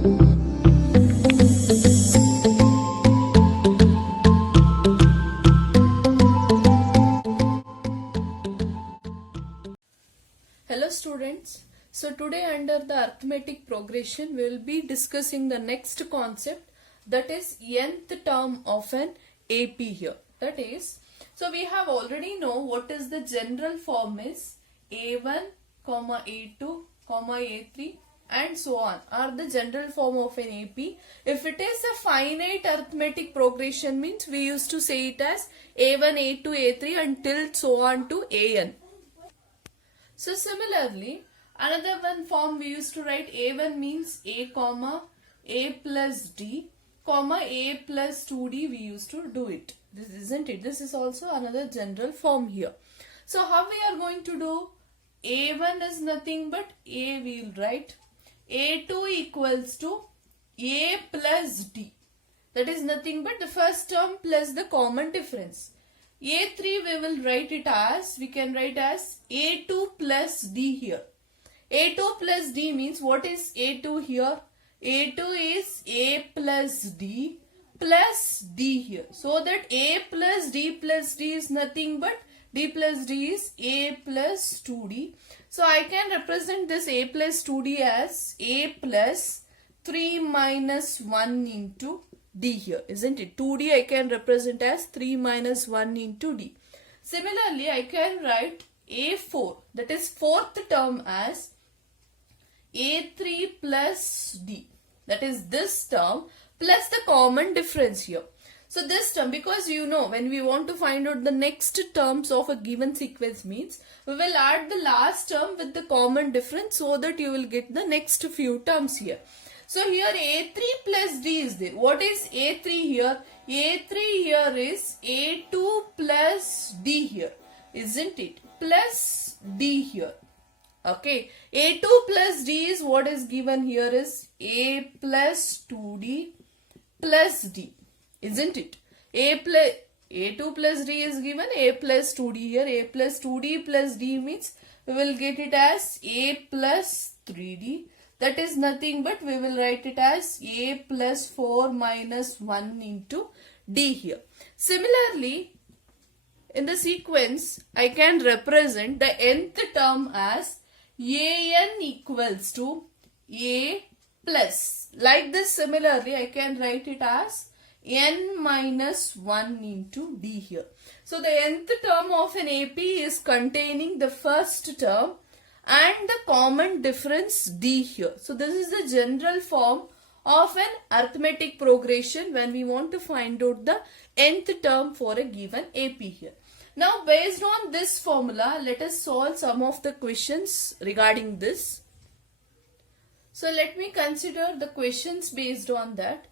Hello students. So today under the arithmetic progression we will be discussing the next concept, that is nth term of an AP here. That is, so we have already know what is the general form is A1, A2, A3 and so on are the general form of an AP. If it is a finite arithmetic progression means we used to say it as A1, A2, A3 until so on to AN. So similarly, another one form we used to write A1 means A comma A plus D comma A plus 2D we used to do it. This isn't it? This is also another general form here. So how we are going to do? A1 is nothing but A we will write. A2 equals to A plus D. That is nothing but the first term plus the common difference. A3 we will write it as, we can write as A2 plus D here. A2 plus D means what is A2 here? A2 is A plus D plus D here. So that A plus D is nothing but D plus D is A plus 2D. So I can represent this A plus 2D as A plus 3 minus 1 into D here, isn't it? 2D I can represent as 3 minus 1 into D. Similarly, I can write A4, that is fourth term, as A3 plus D. That is this term plus the common difference here. So this term, because you know when we want to find out the next terms of a given sequence means we will add the last term with the common difference so that you will get the next few terms here. So here A3 plus D is there. What is A3 here? A3 here is A2 plus D here, isn't it? Plus D here. Okay. A2 plus D is what is given here is A plus 2D plus D, isn't it? A2 plus D is given, A plus 2D here. A plus 2D plus D means we will get it as A plus 3D. That is nothing but we will write it as A plus 4 minus 1 into D here. Similarly, in the sequence, I can represent the nth term as AN equals to A plus. Like this, similarly, I can write it as N minus 1 into D here. So the nth term of an AP is containing the first term and the common difference D here. So this is the general form of an arithmetic progression when we want to find out the nth term for a given AP here. Now based on this formula, let us solve some of the questions regarding this. So let me consider the questions based on that.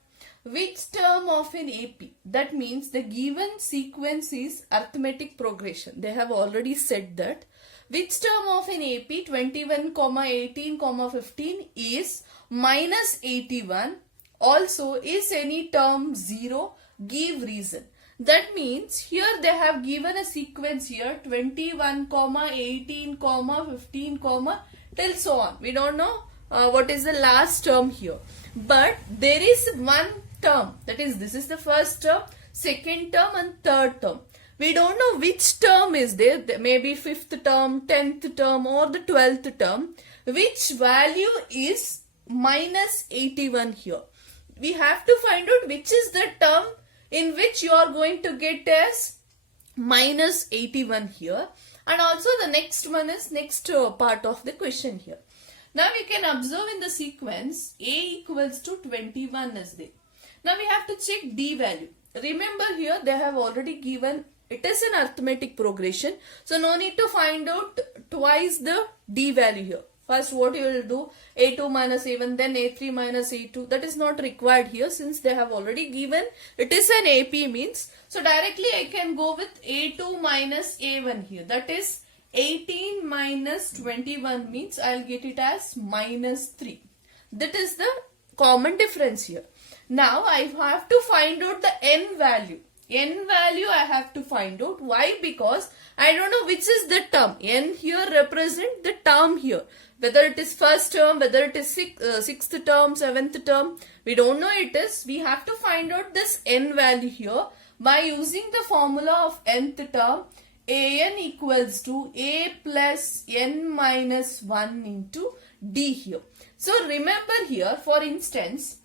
Which term of an AP? That means the given sequence is arithmetic progression. They have already said that. Which term of an AP 21, 18, 15 is minus 81? Also, is any term 0? Give reason. That means here they have given a sequence here 21, 18, 15, till so on. We don't know what is the last term here. But there is one term, that is this is the first term, second term and third term. We don't know which term is there, maybe 5th term, 10th term or the 12th term. Which value is minus 81 here? We have to find out which is the term in which you are going to get as minus 81 here. And also the next one is next part of the question here. Now we can observe in the sequence A equals to 21 is there. Now we have to check D value. Remember here they have already given it is an arithmetic progression. So no need to find out twice the D value here. First what you will do, A2 minus A1, then A3 minus A2. That is not required here since they have already given it is an AP means. So directly I can go with A2 minus A1 here. That is 18 minus 21 means I will get it as minus 3. That is the common difference here. Now I have to find out the N value. N value I have to find out. Why? Because I don't know which is the term. N here represent the term here. Whether it is first term, whether it is sixth term, seventh term, we don't know it is. We have to find out this n value here by using the formula of nth term. An equals to a plus n minus 1 into d here. So remember here, for instance,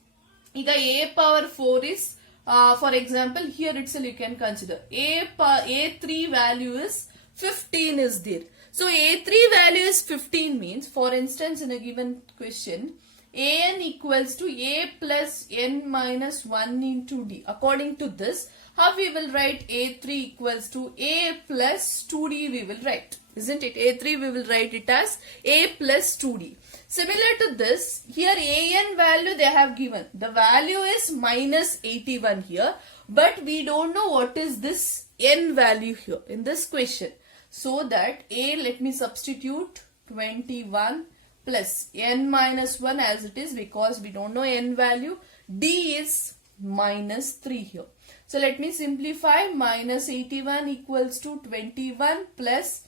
a power 4 is, for example, here itself you can consider a3 value is 15 is there. So a3 value is 15 means, for instance, in a given question, an equals to a plus n minus 1 into d. According to this, how we will write a3 equals to a plus 2d we will write. Isn't it? a3 we will write it as a plus 2d. Similar to this, here an value they have given. The value is minus 81 here. But we don't know what is this n value here in this question. So that a, let me substitute 21 plus n minus 1 as it is because we don't know n value. D is minus 3 here. So let me simplify. Minus 81 equals to 21 plus,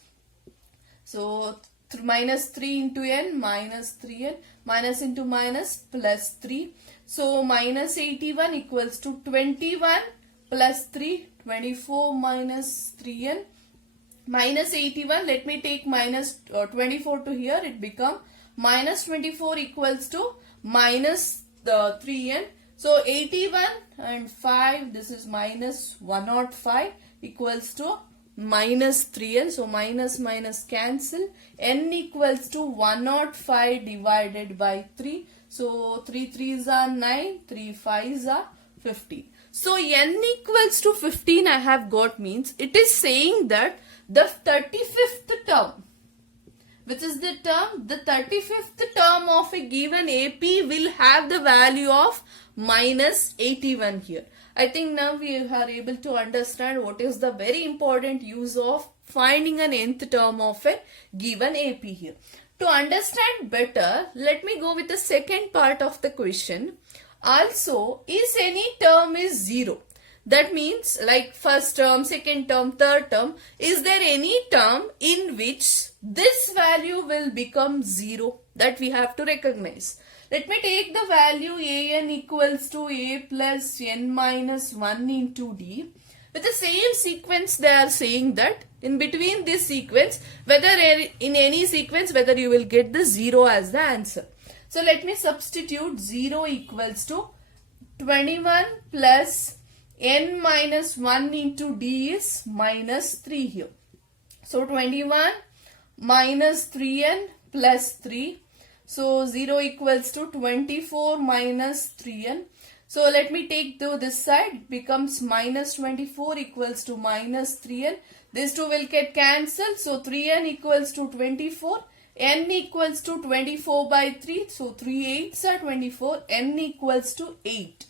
so minus 3 into n, minus 3n, minus into minus plus 3. So minus 81 equals to 21 plus 3, 24 minus 3n. Minus 81, let me take minus 24 to here, it become minus 24 equals to minus 3n. So 81 and 5, this is minus 105 equals to minus 3n. So minus minus cancel. N equals to 105 divided by 3. So 3 3s are 9, 3 5s are 15. So n equals to 15 I have got means it is saying that the 35th term, which is the term, the 35th term of a given AP will have the value of minus 81 here. I think now we are able to understand what is the very important use of finding an nth term of a given AP here. To understand better, let me go with the second part of the question. Also, is any term is 0? That means like first term, second term, third term. Is there any term in which this value will become 0? That we have to recognize. Let me take the value an equals to a plus n minus 1 into d. With the same sequence they are saying that in between this sequence, whether in any sequence, whether you will get the 0 as the answer. So let me substitute 0 equals to 21 plus n minus 1 into d is minus 3 here. So 21 minus 3n plus 3. So 0 equals to 24 minus 3n. So let me take to this side, it becomes minus 24 equals to minus 3n. These two will get cancelled. So 3n equals to 24. N equals to 24 by 3. So 3 8s are 24. N equals to 8.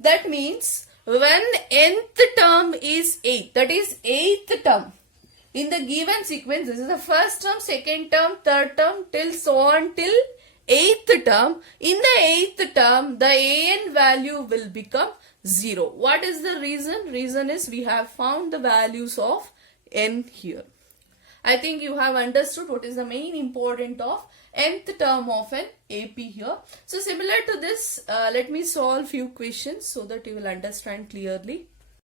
That means when nth term is 8, that is 8th term. In the given sequence, this is the first term, second term, third term, till so on till 8th term. In the 8th term, the an value will become 0. What is the reason? Reason is we have found the values of n here. I think you have understood what is the main important of nth term of an AP here. So similar to this, let me solve few questions so that you will understand clearly.